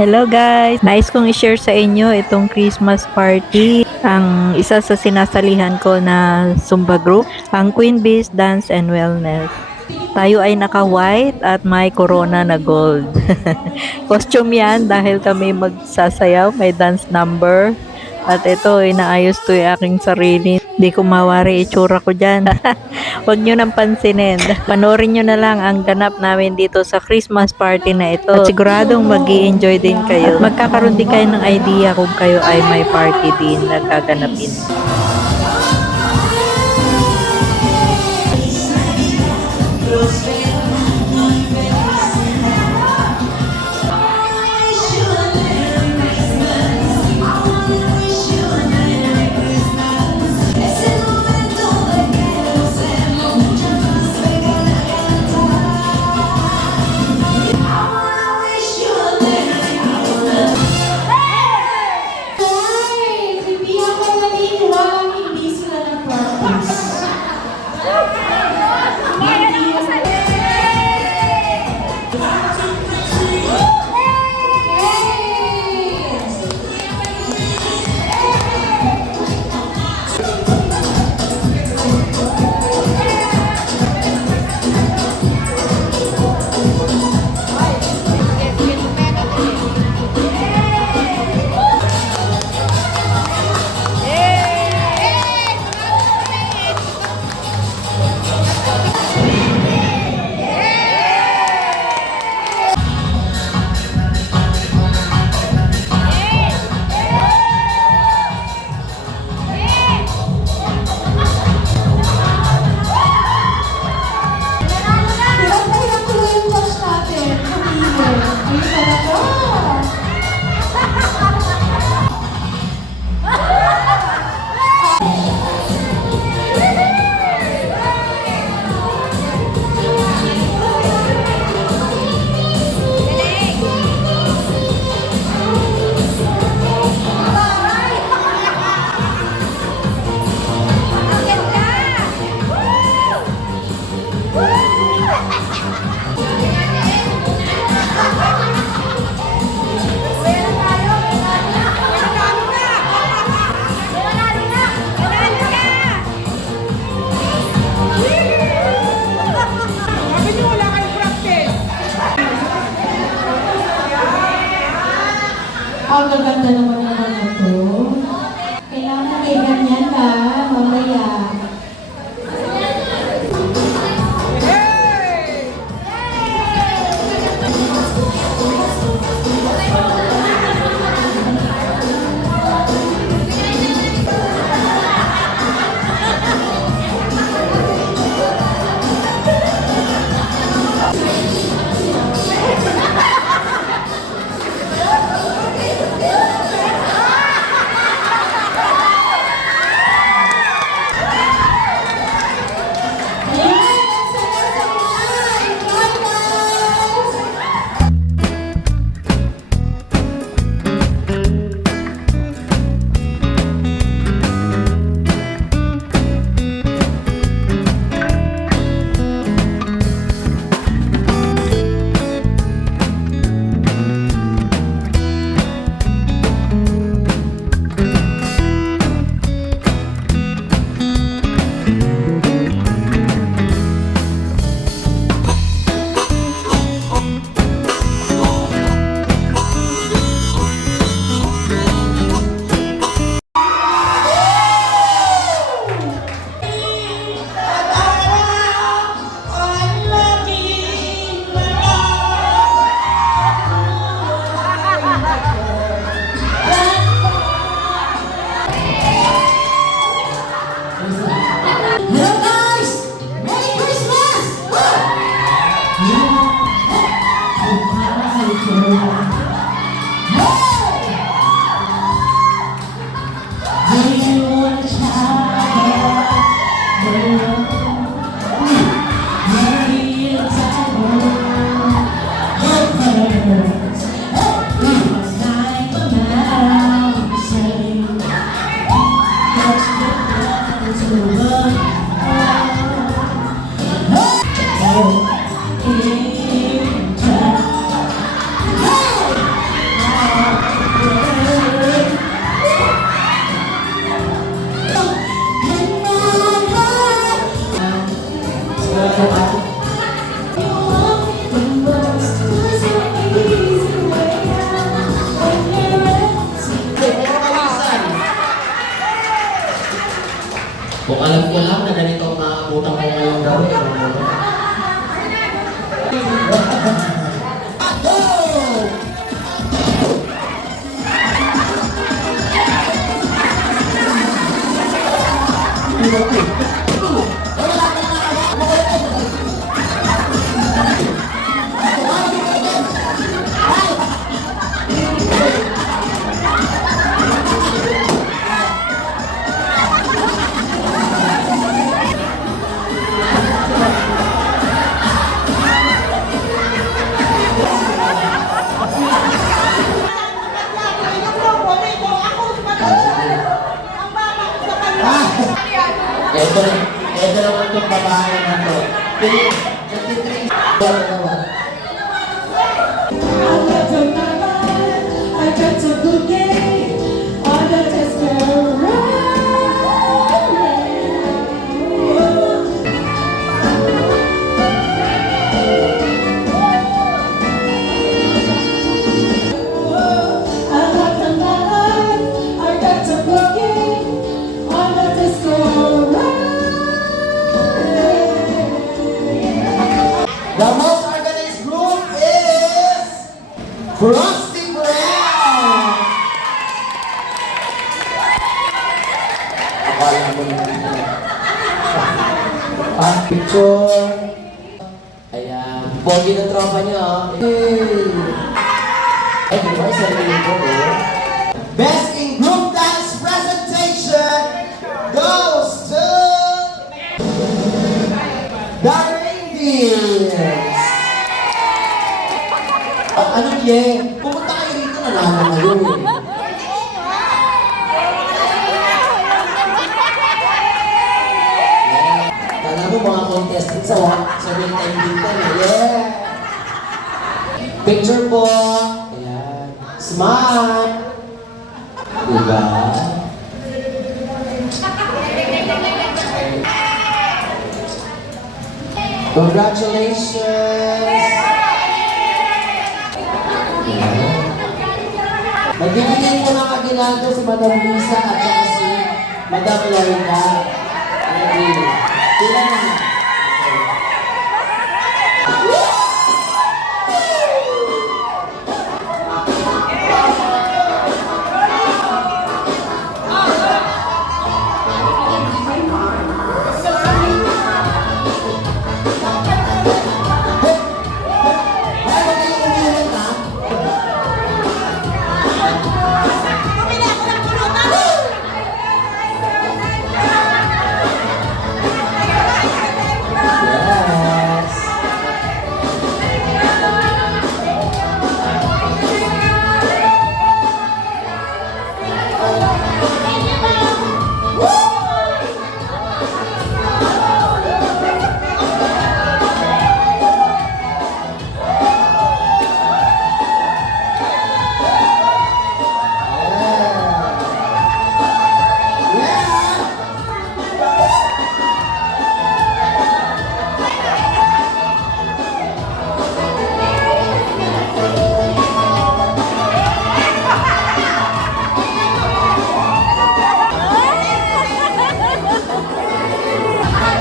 Hello guys! Nais kong i-share sa inyo itong Christmas party. Ang isa sa sinasalihan ko na Zumba group, ang Queen Bees Dance and Wellness. Tayo ay naka-white at may corona na gold. Costume yan dahil kami magsasayaw, may dance number. At ito, inaayos ko yung aking sarili. Hindi ko mawari itsura ko dyan. Huwag nyo nang pansinin. Panorin nyo na lang ang ganap namin dito sa Christmas party na ito. At siguradong mag-i-enjoy din kayo. At magkakaroon din kayo ng idea kung kayo ay may party din na gaganapin. Ang gaganda naman naman ito. Kailangan may ganyan ka, mamaya. Kung alam ko lang na ganito ang maabutan ko ngayong gabi. Ito naman itong babae na to. I got to bouquet on the desperate. The most organized group is Frosty Brown! Akala mo naman. Picture. Ayan. Pogi ng tropa niyo. Hey! Ay, di ba? Sarili ko eh. Best in Group Dance Presentation goes to the Reindeers! Anong ye? Pumunta kayo rito, nanalo kayo eh. Kala mo mga contestant sa real time dito eh. Yeah! Picture po. Ayan. Smile. Diba? Congratulations! Magbibigay po ng aginaldo si Madam Lisa at saka si Madam Lorena. Tila na.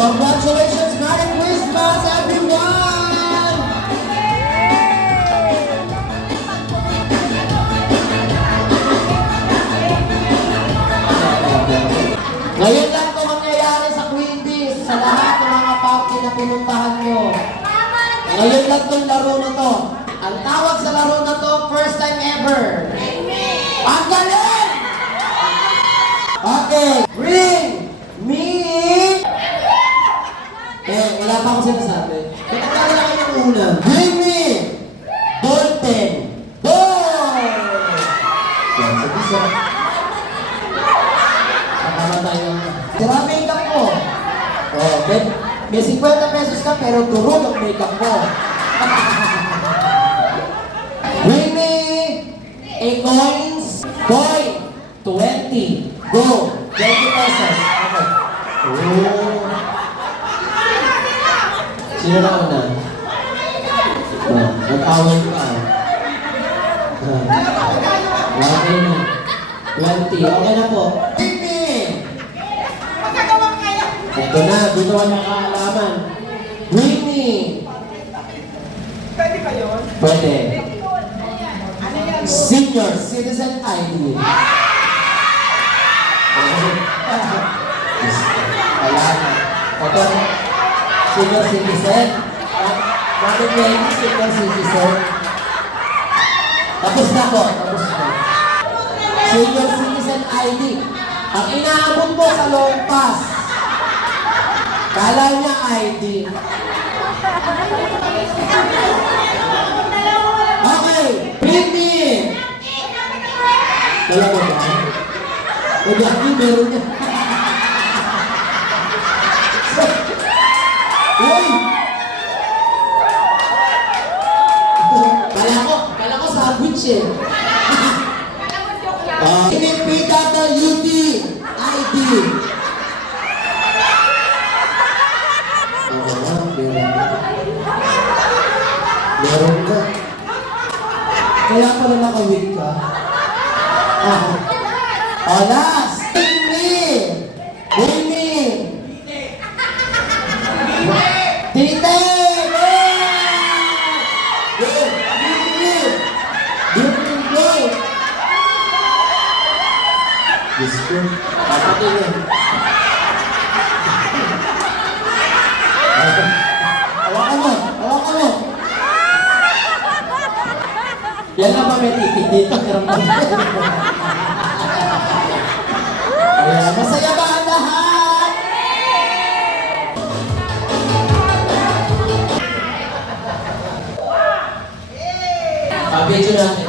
Congratulations, Merry Christmas, everyone! Ngayon lang ito mangyayari sa Queen Bees, sa lahat ng mga party na pinuntahan nyo. Ngayon lang itong laro na to. Ang tawag sa laro na to, first time ever. Ang galing! Okay, ring me! Wala pa ako sinasabi. Pinagkala na kayo ng una. Bring me! Ballpen! Ball! Yan, sa bisa. Nakama tayo. Sira makeup mo. Oh, may 50 pesos ka pero durog ang makeup mo. Bring me a coins. Coin. 20. Go. 20 pesos. Okay. Oh. Sino na una? Nag-away ka. Okay na. 20. Okay na po. Bring me! Ito na, dito ka nakaalaman. Winnie. Pwede ba yun? Pwede. Ano yan? Senior Citizen ID. Wala na. Ito, Senior Citizen. Bakit may Senior Citizen? Tapos na po, tapos na. Senior Citizen ID. Ang inaabot mo sa long pass. Kala niya ID. Okay, Britney! Wala ba ba? O Jackie, meron niya. Uy! Kala ko sandwich eh. PWD ID. Oo nga, meron ka. Kaya pala nakawig ka. Oh, last! Winnie! Winnie! Tite! Winnie! Diyos ko, papatingin. Hawakan mo, hawakan mo. Yan na ba may ticket dito? Ayan, masaya ba ang lahat? Video natin.